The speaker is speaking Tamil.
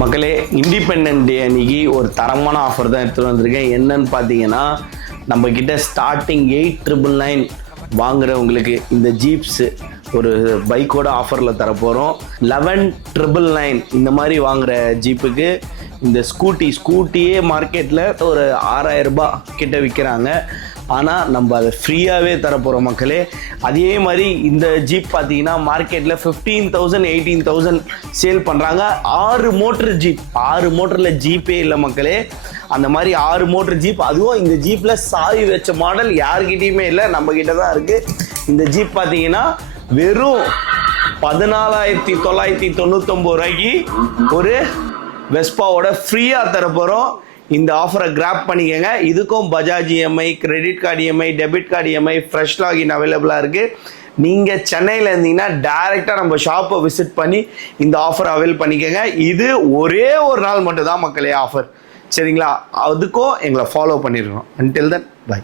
மக்களே, இண்டிபெண்டன்ட் டே அன்னைக்கு ஒரு தரமான ஆஃபர் தான் எடுத்துகிட்டு வந்திருக்கேன். என்னன்னு பார்த்தீங்கன்னா, நம்ம கிட்ட ஸ்டார்டிங் 8,999 வாங்குறவங்களுக்கு இந்த ஜீப்ஸு ஒரு பைக்கோட ஆஃபரில் தரப்போகிறோம். 11,999 இந்த மாதிரி வாங்குகிற ஜீப்புக்கு இந்த ஸ்கூட்டியே மார்க்கெட்டில் ஒரு 6,000 ரூபாய் கிட்ட விற்கிறாங்க. ஆனால் நம்ம அதை ஃப்ரீயாகவே தரப்போகிறோம் மக்களே. அதே மாதிரி இந்த ஜீப் பார்த்தீங்கன்னா மார்க்கெட்டில் 15,000 18,000 சேல் பண்ணுறாங்க. 6 மோட்டரில் ஜீப்பே இல்லை மக்களே. அந்த மாதிரி 6 மோட்டர் ஜீப், அதுவும் இந்த ஜீப்பில் சாவி வச்ச மாடல் யாருக்கிட்டையுமே இல்லை, நம்மக்கிட்ட தான் இருக்குது. இந்த ஜீப் பார்த்தீங்கன்னா வெறும் 14,999 ரூபாய்க்கு ஒரு வெஸ்பாவோட ஃப்ரீயாக தரப்போகிறோம். இந்த ஆஃபரை கிராப் பண்ணிக்கங்க. இதுக்கும் Bajaj EMI, credit card EMI, debit card EMI, fresh login அவைலபிளாக இருக்குது. நீங்கள் சென்னையில் இருந்தீங்கன்னா டைரெக்டாக நம்ம ஷாப்பை விசிட் பண்ணி இந்த ஆஃபரை அவைல் பண்ணிக்கங்க. இது ஒரே ஒரு நாள் மட்டும் தான் மக்களே ஆஃபர், சரிங்களா? அதுக்கும் எங்களை ஃபாலோ பண்ணிடுறோம். Until then by.